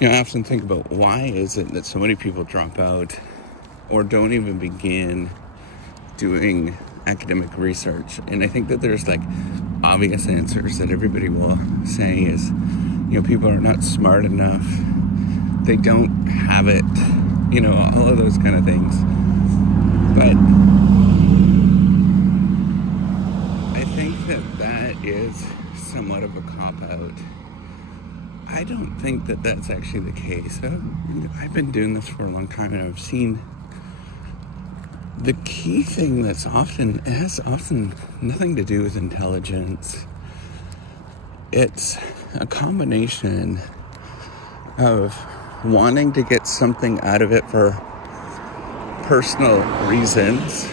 I often think about why is it that so many people drop out or don't even begin doing academic research. And I think that there's like obvious answers that everybody will say is, people are not smart enough, they don't have it, all of those kind of things. But I think that is somewhat of a cop-out. I don't think that that's actually the case. I've been doing this for a long time, and I've seen the key thing it has often nothing to do with intelligence. It's a combination of wanting to get something out of it for personal reasons.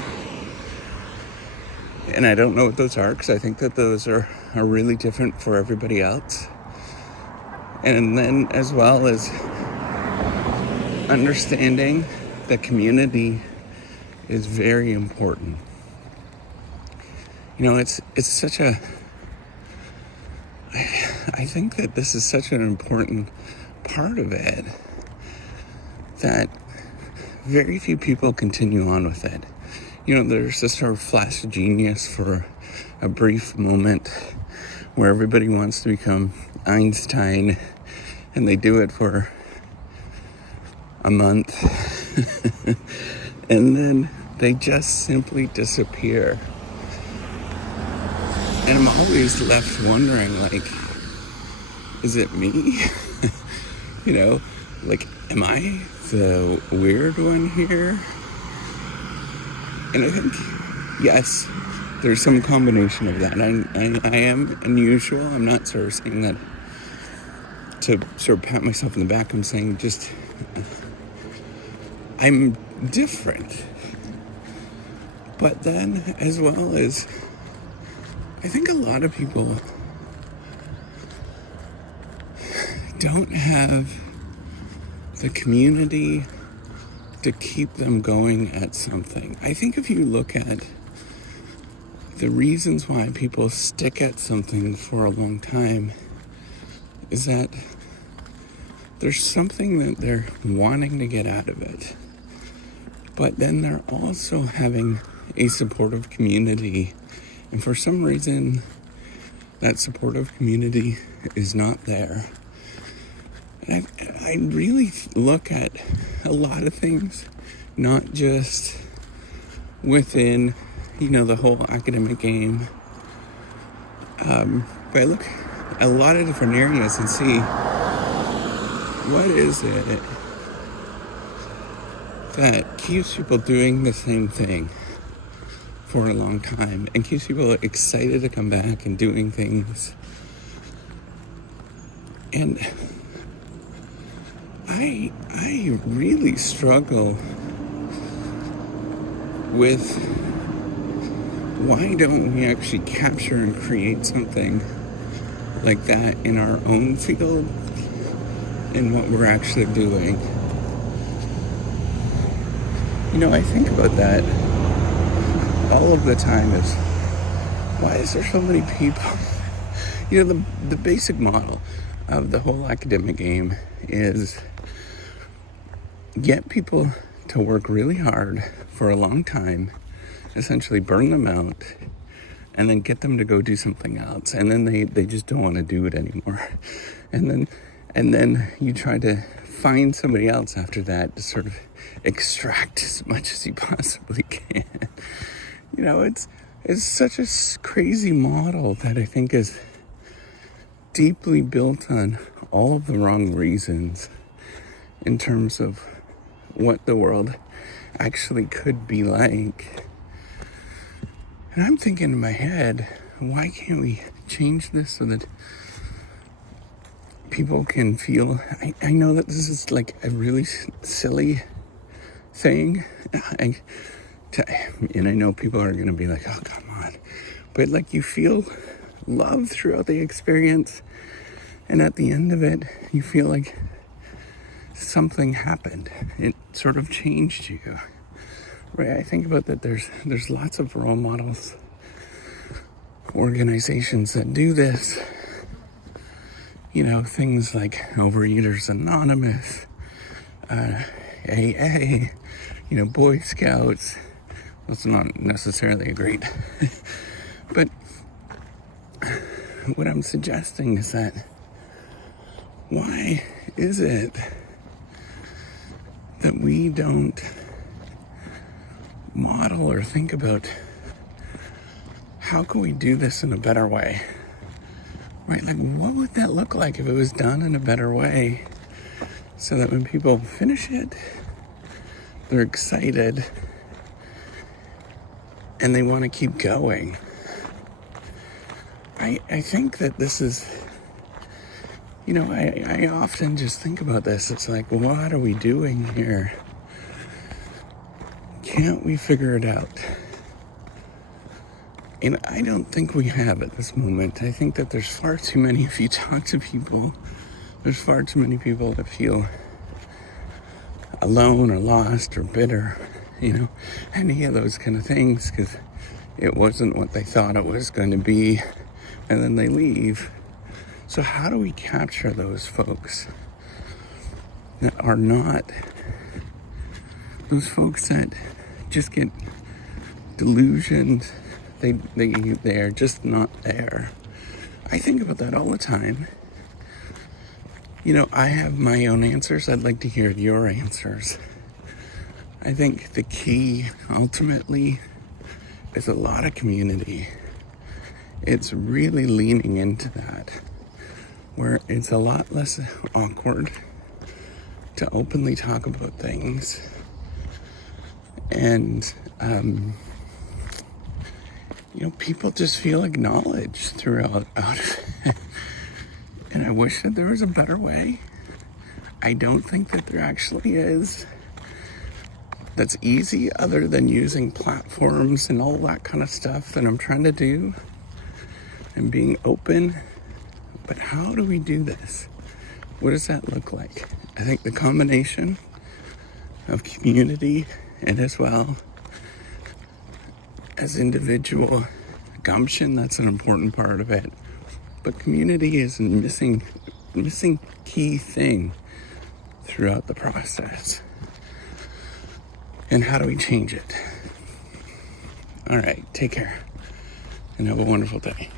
And I don't know what those are, because I think that those are really different for everybody else. And then as well as understanding that community is very important. It's such a, I think that this is such an important part of it that very few people continue on with it. There's this sort of flash of genius for a brief moment where everybody wants to become Einstein, and they do it for a month and then they just simply disappear. And I'm always left wondering, is it me? Am I the weird one here? And I think, yes, there's some combination of that. I am unusual. I'm not sort of saying that to sort of pat myself in the back. I'm saying just, I'm different. But then, as well as, I think a lot of people don't have the community to keep them going at something. I think if you look at the reasons why people stick at something for a long time, is that there's something that they're wanting to get out of it. But then they're also having a supportive community. And for some reason, that supportive community is not there. And I really look at a lot of things, not just within, the whole academic game. But I look at a lot of different areas and see what is it that keeps people doing the same thing for a long time and keeps people excited to come back and doing things. And I really struggle with why don't we actually capture and create something like that in our own field and what we're actually doing. I think about that all of the time is, why is there so many people? The basic model of the whole academic game is get people to work really hard for a long time, essentially burn them out, and then get them to go do something else. And then they just don't want to do it anymore. And then you try to find somebody else after that to sort of extract as much as you possibly can. It's such a crazy model that I think is deeply built on all of the wrong reasons in terms of what the world actually could be like. And I'm thinking in my head, why can't we change this so that people can feel, I know that this is like a really silly thing, and I know people are going to be like, oh, come on. But you feel love throughout the experience, and at the end of it, you feel like something happened. It sort of changed you. Right? I think about that there's lots of role models, organizations that do this. things like Overeaters Anonymous, AA, Boy Scouts. That's not necessarily a great, but what I'm suggesting is that why is it that we don't model or think about how can we do this in a better way? Right? Like, what would that look like if it was done in a better way so that when people finish it, they're excited and they want to keep going? I think that this is, I often just think about this. It's like, what are we doing here? Can't we figure it out? And I don't think we have at this moment. I think that there's far too many, if you talk to people, there's far too many people that feel alone or lost or bitter, any of those kind of things, because it wasn't what they thought it was going to be, and then they leave. So how do we capture those folks that are not, those folks that just get delusioned, they're just not there? I think about that all the time. I have my own answers. I'd like to hear your answers. I think the key, ultimately, is a lot of community. It's really leaning into that, where it's a lot less awkward to openly talk about things. And, people just feel acknowledged throughout it. And I wish that there was a better way. I don't think that there actually is. That's easy, other than using platforms and all that kind of stuff that I'm trying to do and being open. But how do we do this? What does that look like? I think the combination of community and as well as individual gumption, that's an important part of it. But community is a missing key thing throughout the process. And how do we change it? All right, take care and have a wonderful day.